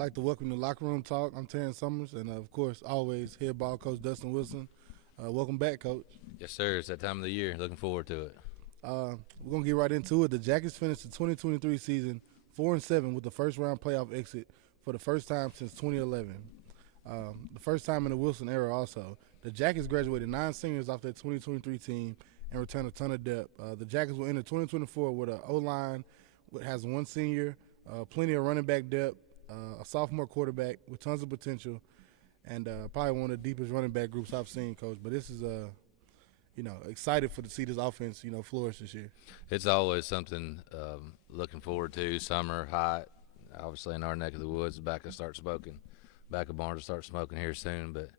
like to welcome to Lockeroom Talk. I'm Terrence Summers, and of course, always head ball coach Dustin Wilson. Welcome back, Coach. Yes, sir. It's that time of the year. Looking forward to it. We're gonna get right into it. The Jackets finished the 2023 season 4-7 with the first round playoff exit for the first time since 2011. The first time in the Wilson era. Also, the Jackets graduated 9 seniors off their 2023 team and returned a ton of depth. The Jackets will enter 2024 with an O-line that has 1 senior, plenty of running back depth, a sophomore quarterback with tons of potential, and probably one of the deepest running back groups I've seen, Coach. But this is excited to see this offense, flourish this year. It's always something looking forward to. Summer, hot, obviously in our neck of the woods. Back of barns will start smoking here soon. But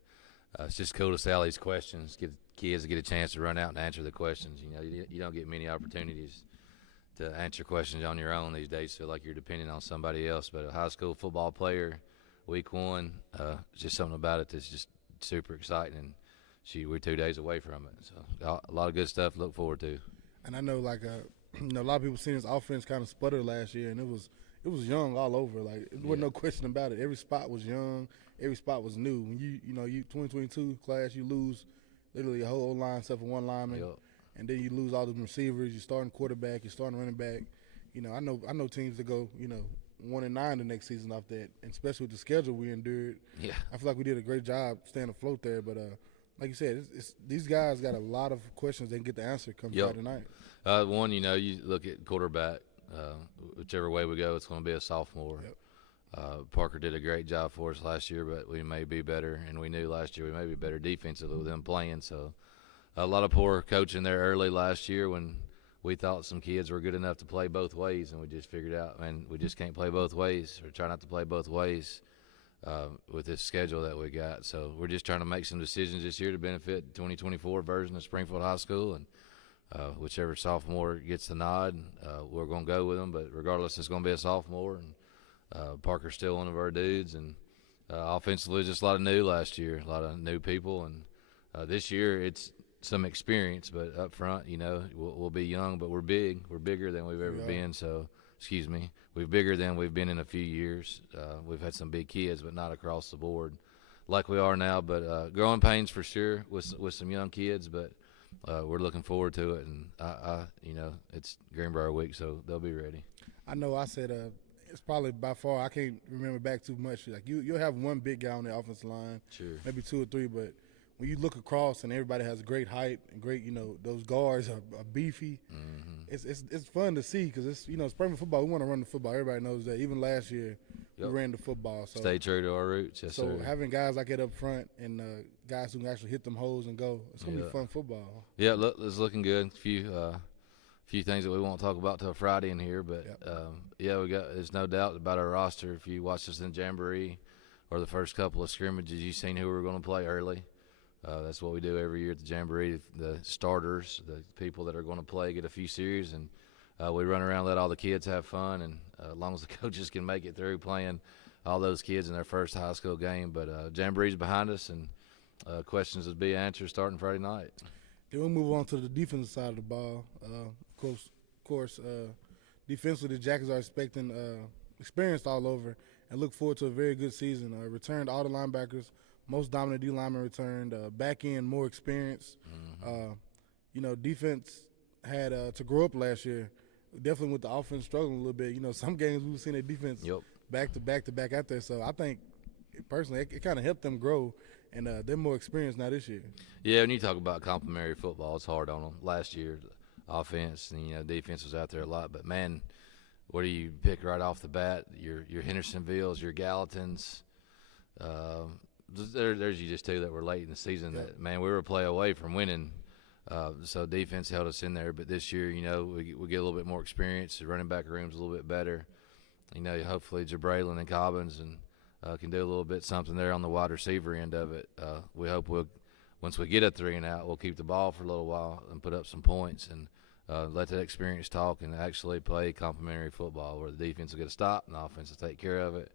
it's just cool to see all these questions, get kids to get a chance to run out and answer the questions. You don't get many opportunities to answer questions on your own these days. Feel like you're depending on somebody else. But a high school football player, week 1, it's just something about it that's just super exciting. And we're 2 days away from it. So a lot of good stuff to look forward to. And I know, a lot of people seen this offense kind of sputter last year, and it was young all over. Like, there wasn't no question about it. Every spot was young. Every spot was new. When you 2022 class, you lose literally a whole line except for one lineman. Yep. And then you lose all the receivers. You're starting quarterback. You're starting running back. I know teams that go 1-9 the next season off that, and especially with the schedule we endured. Yeah, I feel like we did a great job staying afloat there. But like you said, these guys got a lot of questions they can get the answer come Friday night. One, you look at quarterback. Whichever way we go, it's going to be a sophomore. Yep. Parker did a great job for us last year, but we may be better, and we knew last year we may be better defensively with them playing. So a lot of poor coaching there early last year when we thought some kids were good enough to play both ways, and we just figured out, man, we just can't play both ways or try not to play both ways with this schedule that we got. So we're just trying to make some decisions this year to benefit the 2024 version of Springfield High School, and whichever sophomore gets the nod, we're going to go with them. But regardless, it's going to be a sophomore, and Parker's still one of our dudes. And offensively, just a lot of new last year, a lot of new people. And this year, it's some experience, but up front, we'll be young, but we're big. We're bigger than we've ever been. So, we're bigger than we've been in a few years. We've had some big kids, but not across the board like we are now. But growing pains for sure with some young kids, but we're looking forward to it. And it's Greenbrier week, so they'll be ready. I know I said it's probably by far, I can't remember back too much. Like you'll have one big guy on the offensive line, sure, maybe 2 or 3, but when you look across and everybody has great height and great, those guards are beefy. Mm-hmm. It's fun to see because it's Springfield football. We want to run the football. Everybody knows that. Even last year, we ran the football. So stay true to our roots. Yes, so sir. having guys like that up front and guys who can actually hit them holes and go, it's gonna be fun football. Yeah, it's looking good. A few things that we won't talk about till Friday in here, but there's no doubt about our roster. If you watched us in Jamboree or the first couple of scrimmages, you've seen who we're going to play early. That's what we do every year at the Jamboree. The starters, the people that are going to play, get a few series, and we run around, let all the kids have fun, and as long as the coaches can make it through playing all those kids in their first high school game. But Jamboree's behind us, and questions will be answered starting Friday night. Then we'll move on to the defensive side of the ball. Of course, defensively, the Jackets are expecting experienced all over and look forward to a very good season. Returned all the linebackers. Most dominant D lineman returned. Back end, more experience. Mm-hmm. Defense had to grow up last year. Definitely with the offense struggling a little bit. Some games we've seen their defense back to back out there. So I think personally it kind of helped them grow, and they're more experienced now this year. Yeah, when you talk about complementary football, it's hard on them. Last year, offense and defense was out there a lot, but man, what do you pick right off the bat? Your Hendersonvilles, your Gallatins. There's you just 2 that were late in the season that, man, we were a play away from winning. So defense held us in there. But this year, we get a little bit more experience. The running back room's a little bit better. Hopefully Jabraylin and Cobbins can do a little bit something there on the wide receiver end of it. We hope once we get a 3 and out, we'll keep the ball for a little while and put up some points and let that experience talk and actually play complementary football where the defense will get a stop and the offense will take care of it.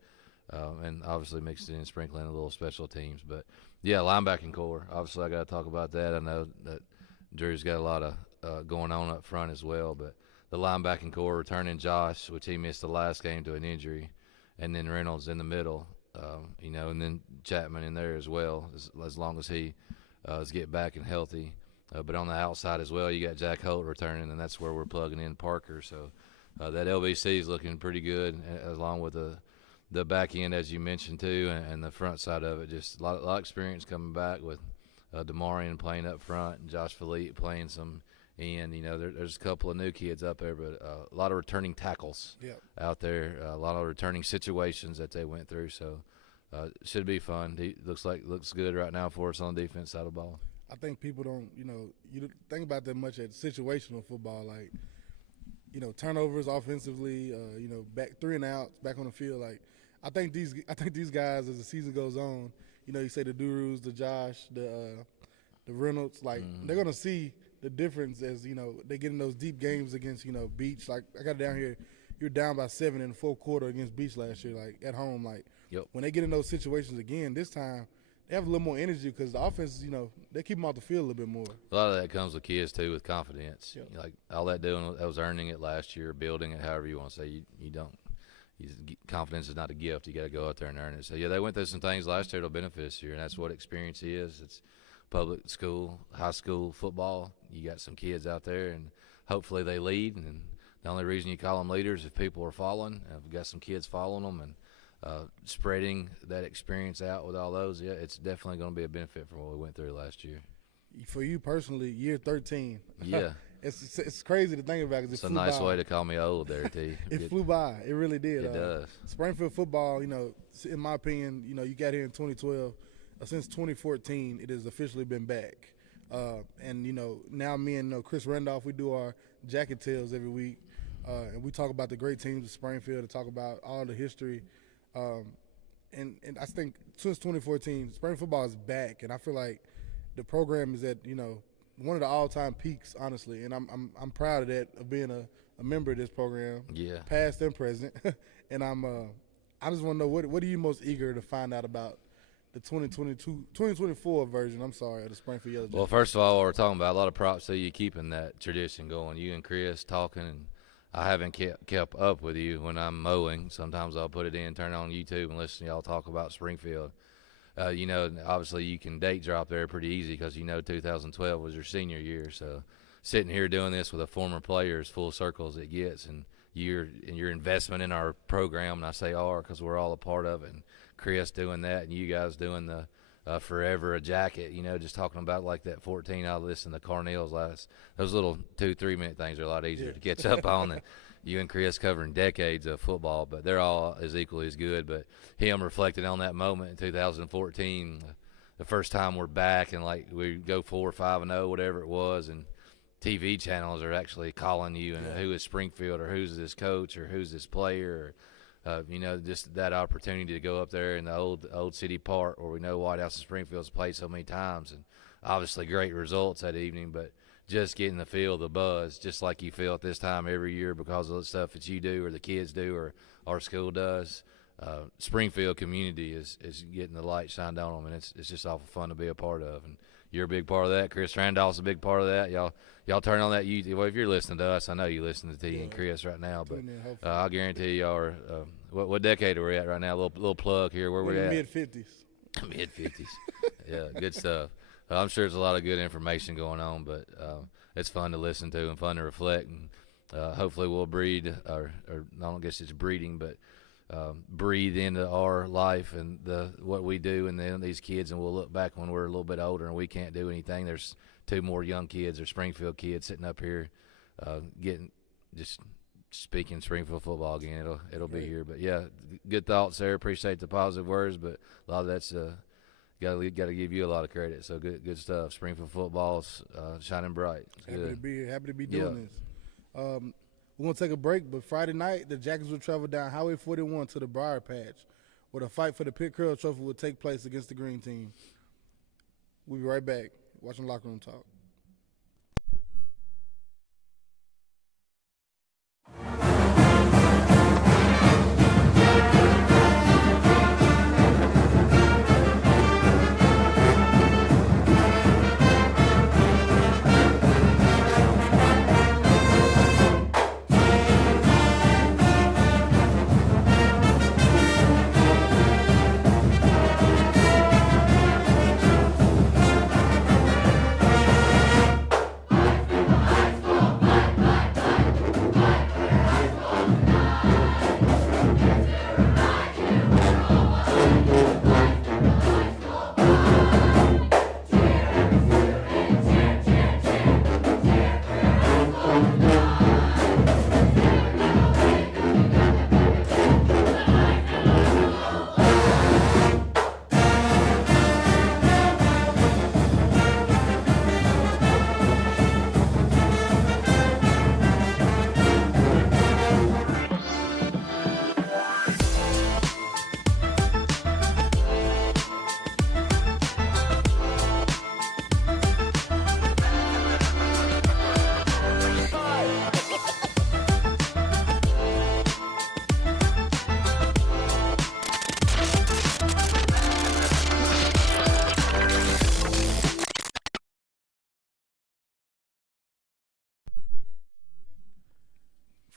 And obviously mixed in, sprinkling a little special teams. But, yeah, linebacking core. Obviously I got to talk about that. I know that Drew's got a lot of going on up front as well. But the linebacking core, returning Josh, which he missed the last game to an injury, and then Reynolds in the middle, and then Chapman in there as well, as long as he is getting back and healthy. But on the outside as well, you got Jack Holt returning, and that's where we're plugging in Parker. So that LBC is looking pretty good, along with the back end, as you mentioned, too, and the front side of it. Just a lot of experience coming back with DeMarion playing up front and Josh Philippe playing some end. There's a couple of new kids up there, but a lot of returning tackles out there, a lot of returning situations that they went through. So it should be fun. Looks good right now for us on the defense side of the ball. I think people don't, you don't think about that much at situational football, like, turnovers offensively, back 3 and outs, back on the field. Like, I think these guys, as the season goes on, you say the Durus, the Josh, the Reynolds, like they're gonna see the difference as they get in those deep games against Beach. Like I got it down here, you're down by 7 in the fourth quarter against Beach last year, like at home. Like when they get in those situations again, this time they have a little more energy because the offense, they keep them off the field a little bit more. A lot of that comes with kids too, with confidence. Yep. Like all that was earning it last year, building it, however you want to say. You don't. Confidence is not a gift. You got to go out there and earn it. So they went through some things last year that'll benefit this year, and that's what experience is. It's public school, high school football. You got some kids out there, and hopefully they lead. And the only reason you call them leaders is if people are following. We've got some kids following them, and spreading that experience out with all those. Yeah, it's definitely going to be a benefit from what we went through last year. For you personally, year 13. Yeah. It's crazy to think about because it's a nice way to call me old there, T. It flew by. It really did. It does. Springfield football, in my opinion, you got here in 2012. Since 2014, it has officially been back. And, now me and Chris Randolph, we do our Jacket Tales every week. And we talk about the great teams of Springfield, to talk about all the history. And I think since 2014, Springfield football is back. And I feel like the program is at, one of the all-time peaks, honestly, and I'm proud of that, of being a member of this program, past and present. And I just want to know what are you most eager to find out about the 2024 version? I'm sorry, of the Springfield Yellow Jackets. Well, first of all, we're talking about a lot of props to you keeping that tradition going. You and Chris talking, and I haven't kept up with you when I'm mowing. Sometimes I'll put it in, turn it on YouTube, and listen to y'all talk about Springfield. Obviously you can date drop there pretty easy because 2012 was your senior year. So sitting here doing this with a former player as full circle as it gets, and your investment in our program, and I say our because we're all a part of it, and Chris doing that, and you guys doing the Forever a Jacket, just talking about like that 14 I listened to Carnell's those little 2-3 minute things are a lot easier to catch up on than you and Chris covering decades of football, but they're all as equally as good. But him reflecting on that moment in 2014, the first time we're back and like we go 4-5-0, whatever it was, and TV channels are actually calling you and who is Springfield or who's this coach or who's this player, or, just that opportunity to go up there in the old city park where we know White House and Springfield's played so many times, and obviously great results that evening, but just getting to feel the buzz just like you feel at this time every year because of the stuff that you do or the kids do or our school does. Springfield community is getting the light shined on them, and it's just awful fun to be a part of. And you're a big part of that. Chris Randolph's a big part of that. Y'all turn on that YouTube. Well, if you're listening to us, I know you listen to T and Chris right now, but I guarantee y'all are what decade are we at right now? A little plug here. Where we're at? Mid-50s. Mid-50s. Yeah, good stuff. I'm sure there's a lot of good information going on, but it's fun to listen to and fun to reflect, and hopefully we'll breed, or I don't guess it's breeding, but breathe into our life and what we do and then these kids, and we'll look back when we're a little bit older and we can't do anything. There's 2 more young kids or Springfield kids sitting up here just speaking Springfield football again. It'll be here. But, yeah, good thoughts there. Appreciate the positive words, but a lot of that's got to give you a lot of credit. So good stuff. Springfield football's shining bright. Happy to be here. Happy to be doing this. We're going to take a break, but Friday night the Jackets will travel down Highway 41 to the Briar Patch, where the fight for the Pit Curl Trophy will take place against the Green Team. We'll be right back. Watching Locker Room Talk.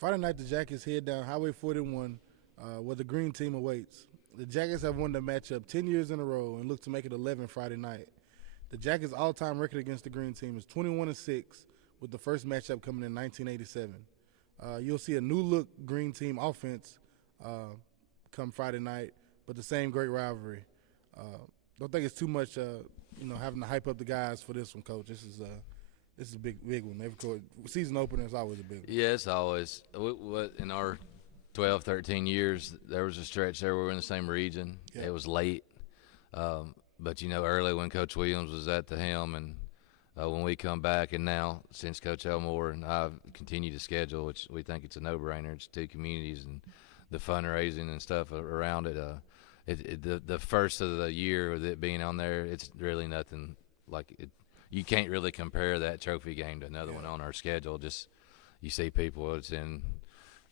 Friday night, the Jackets head down Highway 41 where the green team awaits. The Jackets have won the matchup 10 years in a row and look to make it 11 Friday night. The Jackets' all-time record against the green team is 21-6, with the first matchup coming in 1987. You'll see a new-look green team offense come Friday night, but the same great rivalry. Don't think it's too much, having to hype up the guys for this one, Coach. This is a big one. Season opener is always a big one. Yeah, it's always. In our 12, 13 years, there was a stretch there where we were in the same region. Yeah. It was late. But, early when Coach Williams was at the helm and when we come back, and now since Coach Elmore and I continue to schedule, which we think it's a no-brainer, it's two communities and the fundraising and stuff around it, the first of the year with it being on there, it's really nothing like it. You can't really compare that trophy game to another one on our schedule. Just you see people, it's in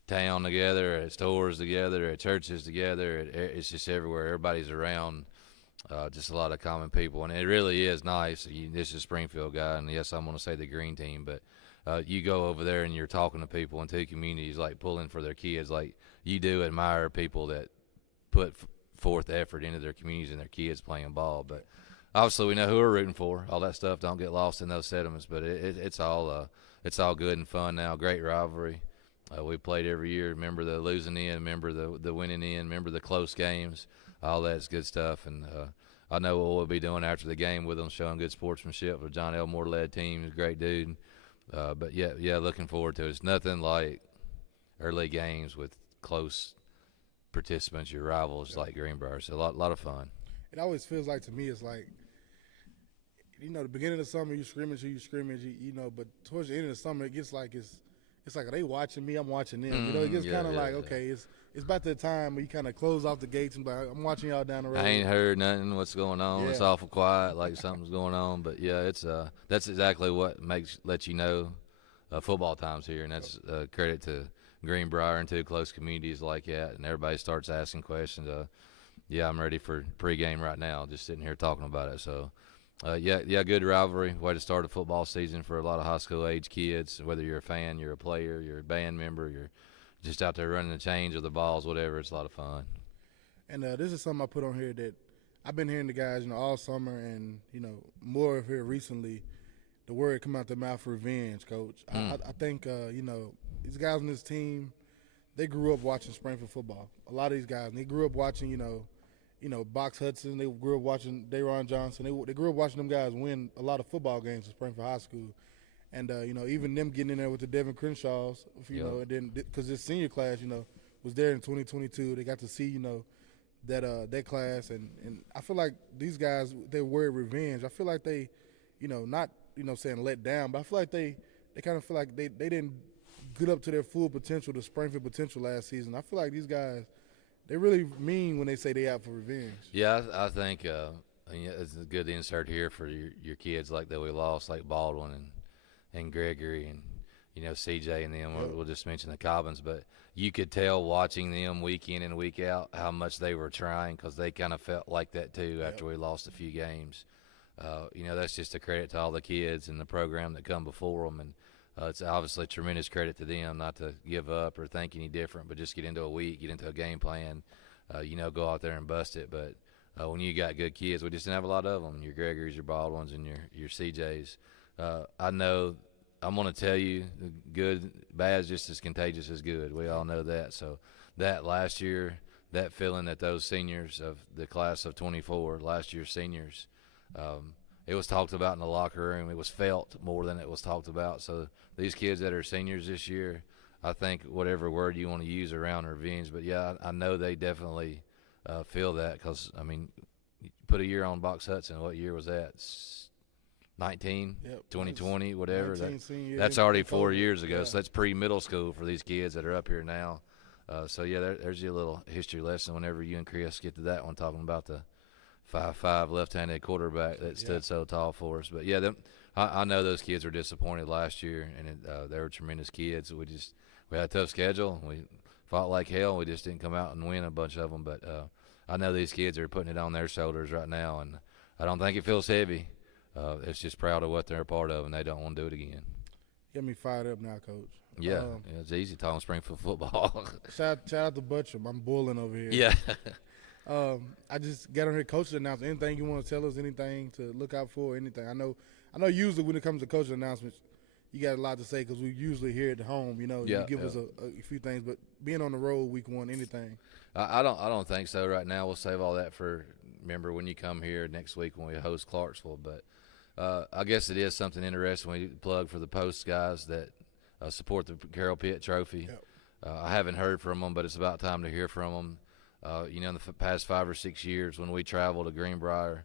town together, at stores together, at churches together. It's just everywhere. Everybody's around. Just a lot of common people, and it really is nice. This is a Springfield guy, and yes, I'm going to say the green team, but you go over there and you're talking to people in two communities, like pulling for their kids. Like you do admire people that put forth effort into their communities and their kids playing ball. But obviously, we know who we're rooting for. All that stuff don't get lost in those sediments, but it's all good and fun now. Great rivalry. We played every year. Remember the losing end, remember the winning end, remember the close games. All that's good stuff, and I know what we'll be doing after the game with them, showing good sportsmanship with John Elmore-led team. He's a great dude. But, yeah, looking forward to it. It's nothing like early games with close participants, your rivals like Greenbrier. So a lot of fun. It always feels like to me it's like, the beginning of the summer you scrimmage, but towards the end of the summer it gets like it's like, are they watching me? I'm watching them. It gets kind of like, okay, it's about the time where you kind of close off the gates and be like, I'm watching y'all down the road. I ain't heard nothing. What's going on? Yeah. It's awful quiet, like something's going on. But yeah, it's that's exactly what lets you know football time's here, and that's credit to Greenbrier and two close communities like that. And everybody starts asking questions. Yeah, I'm ready for pregame right now. Just sitting here talking about it. So. Good rivalry. Way to start a football season for a lot of high school age kids. Whether you're a fan, you're a player, you're a band member, you're just out there running the chains or the balls, whatever. It's a lot of fun. And this is something I put on here that I've been hearing the guys, all summer and more of here recently. The word come out their mouth, revenge, Coach. I think these guys on this team, they grew up watching Springfield football. A lot of these guys, and they grew up watching, Box Hudson. They grew up watching Dayron Johnson. They grew up watching them guys win a lot of football games at Springfield High School. And, even them getting in there with the Devin Crenshaws, and then because this senior class, was there in 2022. They got to see, that class. And I feel like these guys, they word revenge. I feel like they, not, saying let down, but I feel like they kind of feel like they didn't get up to their full potential, the Springfield potential last season. I feel like these guys, they really mean when they say they out for revenge. Yeah, I think it's a good insert here for your kids like that we lost, like Baldwin and Gregory and CJ and them. We'll just mention the Cobbins, but you could tell watching them week in and week out how much they were trying, because they kind of felt like that too after we lost a few games. That's just a credit to all the kids and the program that come before them, and it's obviously tremendous credit to them not to give up or think any different, but just get into a week, get into a game plan, go out there and bust it. But when you got good kids, we just didn't have a lot of them, your Gregorys, your Baldwins, and your CJs. I know I'm going to tell you, good, bad is just as contagious as good. We all know that. So that last year, that feeling that those seniors of the class of 24, last year's seniors, it was talked about in the locker room. It was felt more than it was talked about. So these kids that are seniors this year, I think whatever word you want to use around revenge, but yeah, I know they definitely feel that, because, put a year on Box Hudson. What year was that? 19, 2020, whatever. That's already 4 years ago, so that's pre-middle school for these kids that are up here now. There's your little history lesson whenever you and Chris get to that one, talking about the 5'5" left-handed quarterback that stood so tall for us. But, yeah, I know those kids were disappointed last year, and they were tremendous kids. We had a tough schedule. We fought like hell. We just didn't come out and win a bunch of them. But I know these kids are putting it on their shoulders right now, and I don't think it feels heavy. It's just proud of what they're a part of, and they don't want to do it again. Get me fired up now, Coach. Yeah, yeah, it's easy talking Springfield football. Shout out to Butcham. I'm boiling over here. Yeah. I just got on here, coaching announcements. Anything you want to tell us? Anything to look out for? Anything? I know. Usually when it comes to coaching announcements, you got a lot to say because we usually hear it at home. You give us a few things, but being on the road week one, anything? I don't think so right now. We'll save all that for remember when you come here next week when we host Clarksville. But I guess it is something interesting. We plug for the Post guys that support the Carroll Pitt Trophy. Yep. I haven't heard from them, but it's about time to hear from them. In the past 5 or 6 years when we travel to Greenbrier,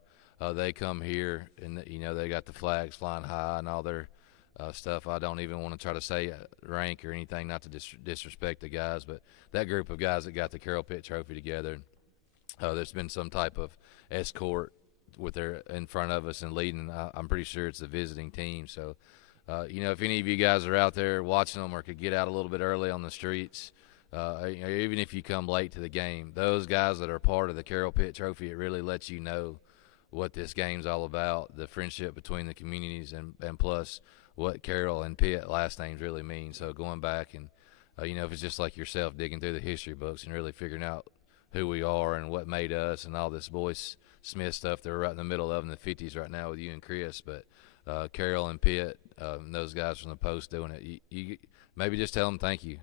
they come here and they got the flags flying high and all their stuff. I don't even want to try to say rank or anything, not to disrespect the guys, but that group of guys that got the Carroll Pitt Trophy together, there's been some type of escort with their in front of us and leading. I'm pretty sure it's the visiting team. So, if any of you guys are out there watching them or could get out a little bit early on the streets, even if you come late to the game, those guys that are part of the Carroll Pitt Trophy, it really lets you know what this game's all about, the friendship between the communities, and plus what Carroll and Pitt last names really mean. So going back and, if it's just like yourself digging through the history books and really figuring out who we are and what made us and all this Boyce Smith stuff that we're right in the middle of in the 50s right now with you and Chris. But Carroll and Pitt, and those guys from the Post doing it, you maybe just tell them thank you.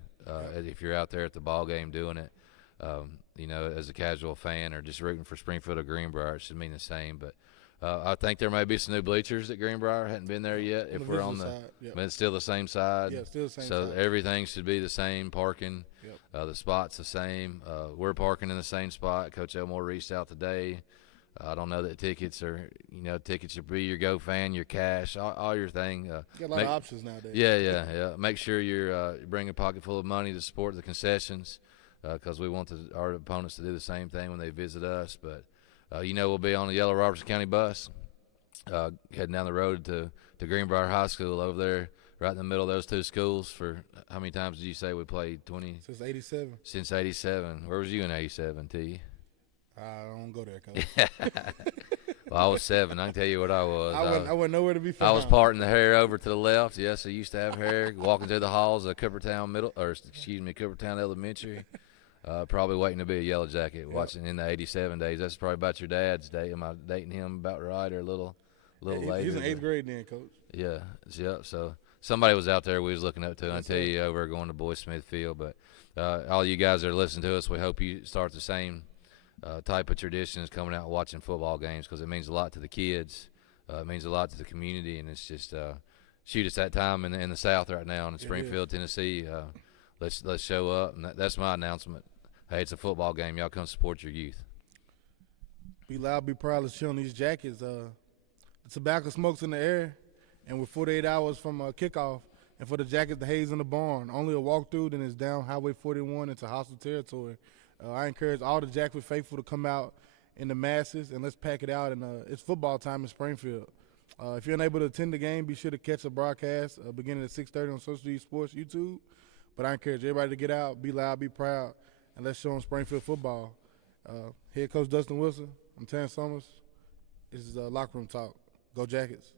If you're out there at the ball game doing it, as a casual fan or just rooting for Springfield or Greenbrier, it should mean the same. But I think there may be some new bleachers at Greenbrier. Hadn't been there yet. If we're on side, but it's still the same side. Yeah, still the same so side. Everything should be the same. Parking, the spot's the same. We're parking in the same spot. Coach Elmore reached out today. I don't know that tickets should be your Go fan, your cash, all your thing. You got a lot of options nowadays. Yeah. Make sure you bring a pocket full of money to support the concessions because we want our opponents to do the same thing when they visit us. But, we'll be on the Yellow Robertson County bus heading down the road to Greenbrier High School over there right in the middle of those two schools for how many times did you say we played? 20? Since 87. Since 87. Where was you in 87, T? I don't go there, Coach. Well, I was 7. I can tell you what I was. I wasn't nowhere to be found. I was parting the hair over to the left. Yes, I used to have hair. Walking through the halls of Coopertown Elementary. Probably waiting to be a Yellow Jacket. Watching in the 87 days. That's probably about your dad's day. Am I dating him about right or a little later? He's in 8th grade then, Coach. Yeah. So somebody was out there we was looking up to. I tell you, over going to Boyce Smith Field. But all you guys that are listening to us, we hope you start the same type of traditions coming out and watching football games because it means a lot to the kids. It means a lot to the community, and it's just it's that time in the South right now in Springfield, Tennessee. Let's show up, and that's my announcement. Hey, it's a football game. Y'all come support your youth. Be loud, be proud. Let's chill on these jackets. The tobacco smoke's in the air, and we're 48 hours from kickoff. And for the Jackets, the haze in the barn. Only a walkthrough, then it's down Highway 41 into hostile territory. I encourage all the Jackson faithful to come out in the masses and let's pack it out. And it's football time in Springfield. If you're unable to attend the game, be sure to catch the broadcast beginning at 6:30 on Social Street Sports YouTube. But I encourage everybody to get out, be loud, be proud, and let's show them Springfield football. Head coach Dustin Wilson, I'm Terrence Summers. This is Lockeroom Talk. Go Jackets.